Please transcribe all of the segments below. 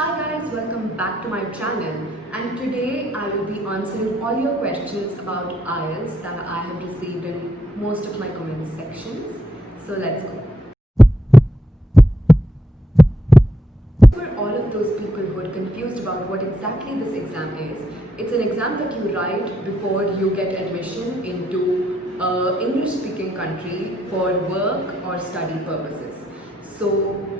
Hi guys, welcome back to my channel, and today I will be answering all your questions about IELTS that I have received in most of my comment sections. So let's go. For all of those people who are confused about what exactly this exam is, it's an exam that you write before you get admission into an English-speaking country for work or study purposes. So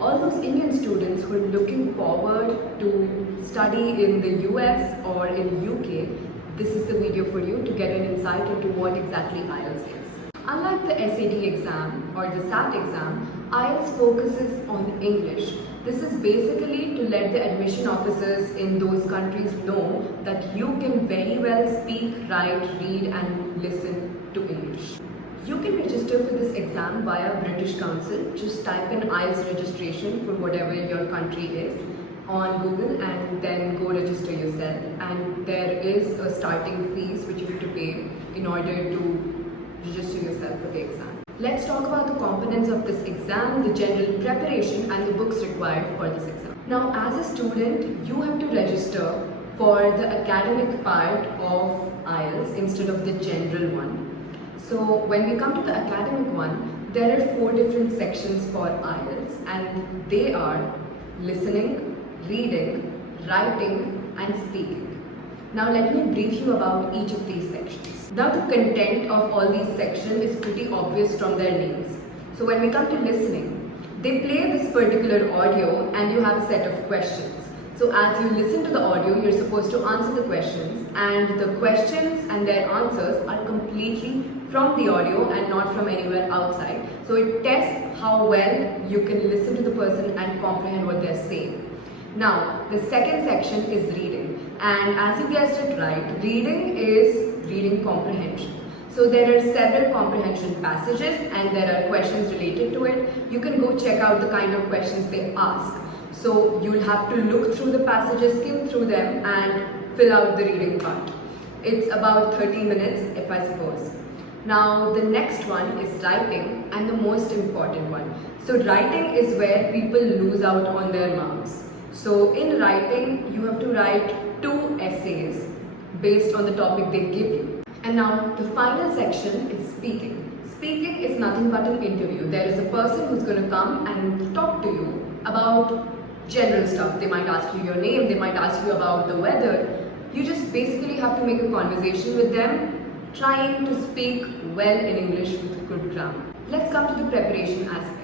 all those Indian students who are looking forward to study in the US or in UK, this is the video for you to get an insight into what exactly IELTS is. Unlike the SAT exam or the SAT exam, IELTS focuses on English. This is basically to let the admission officers in those countries know that you can very well speak, write, read and listen to English. You can register for this exam via British Council. Just type in IELTS registration for whatever your country is on Google and then go register yourself. And there is a starting fees which you have to pay in order to register yourself for the exam. Let's talk about the components of this exam, the general preparation and the books required for this exam. Now, as a student, you have to register for the academic part of IELTS instead of the general one. So when we come to the academic one, there are 4 different sections for IELTS, and they are listening, reading, writing and speaking. Now let me brief you about each of these sections. Now the content of all these sections is pretty obvious from their names. So when we come to listening, they play this particular audio and you have a set of questions. So as you listen to the audio, you're supposed to answer the questions, and the questions and their answers are completely from the audio and not from anywhere outside. So it tests how well you can listen to the person and comprehend what they're saying. Now, the second section is reading, and as you guessed it right, reading is reading comprehension. So there are several comprehension passages and there are questions related to it. You can go check out the kind of questions they ask. So you'll have to look through the passages, skim through them and fill out the reading part. It's about 30 minutes, if I suppose. Now the next one is writing, and the most important one. So writing is where people lose out on their marks. So in writing, you have to write 2 essays based on the topic they give you. And now the final section is speaking. Speaking is nothing but an interview. There is a person who's going to come and talk to you about general stuff. They might ask you your name, they might ask you about the weather. You just basically have to make a conversation with them, trying to speak well in English with good grammar. Let's come to the preparation aspect.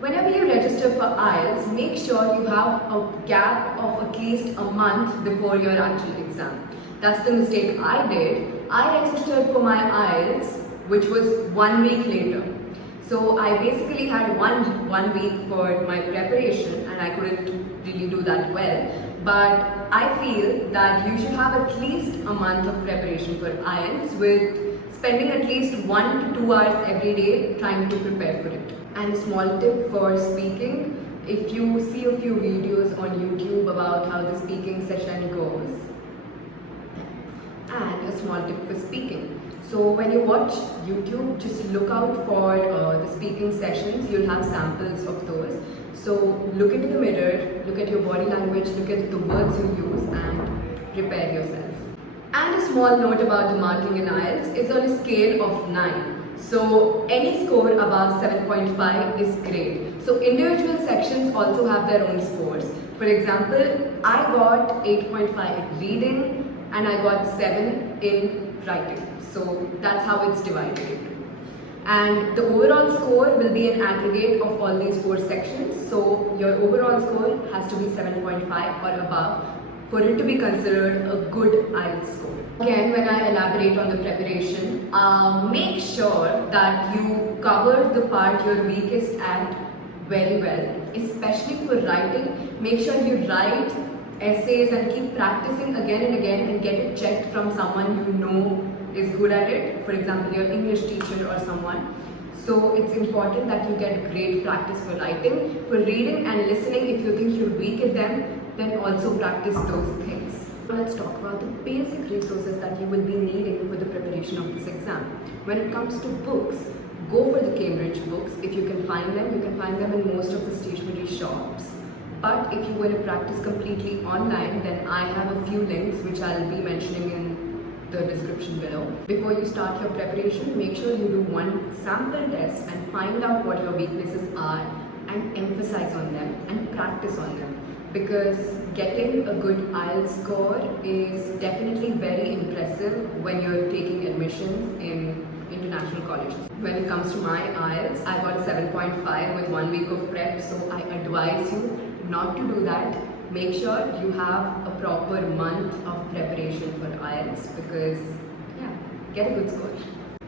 Whenever you register for IELTS, make sure you have a gap of at least a month before your actual exam. That's the mistake I did. I registered for my IELTS, which was 1 week later. So I basically had one week for my preparation and I couldn't really do that well. But I feel that you should have at least a month of preparation for IELTS, with spending at least 1 to 2 hours every day trying to prepare for it. And a small tip for speaking, if you see a few videos on YouTube about how the speaking session goes, and a small tip for speaking. So when you watch YouTube, just look out for the speaking sessions. You'll have samples of those. So look into the mirror, look at your body language, look at the words you use and prepare yourself. And a small note about the marking in IELTS is on a scale of 9. So any score above 7.5 is great. So individual sections also have their own scores. For example, I got 8.5 in reading and I got 7 in writing. So that's how it's divided into. And the overall score will be an aggregate of all these 4 sections. So your overall score has to be 7.5 or above for it to be considered a good IELTS score. Again, when I elaborate on the preparation, make sure that you cover the part you're weakest at very well, especially for writing. Make sure you write essays and keep practicing again and again and get it checked from someone you know is good at it, for example your English teacher or someone. So it's important that you get great practice for writing. For reading and listening, if you think you're weak at them, then also practice those things. So let's talk about the basic resources that you will be needing for the preparation of this exam. When it comes to books, go for the Cambridge books. If you can find them, you can find them in most of the stationery shops. But if you want to practice completely online, then I have a few links which I'll be mentioning in the description below. Before you start your preparation, make sure you do one sample test and find out what your weaknesses are and emphasize on them and practice on them. Because getting a good IELTS score is definitely very impressive when you're taking admissions in international colleges. When it comes to my IELTS, I got a 7.5 with 1 week of prep, so I advise you not to do that. Make sure you have a proper month of preparation for IELTS because, yeah, get a good score.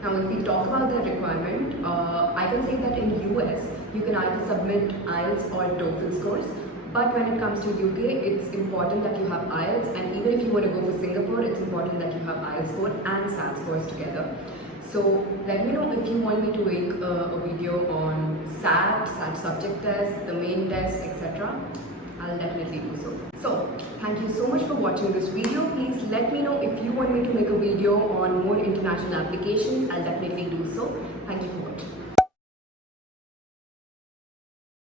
Now, if we talk about the requirement, I can say that in US, you can either submit IELTS or TOEFL scores. But when it comes to UK, it's important that you have IELTS, and even if you want to go for Singapore, it's important that you have IELTS score and SAT scores together. So let me know if you want me to make a video on SAT subject test, the main test, etc. I'll definitely do so. So thank you so much for watching this video. Please let me know if you want me to make a video on more international applications. I'll definitely do so. Thank you for watching.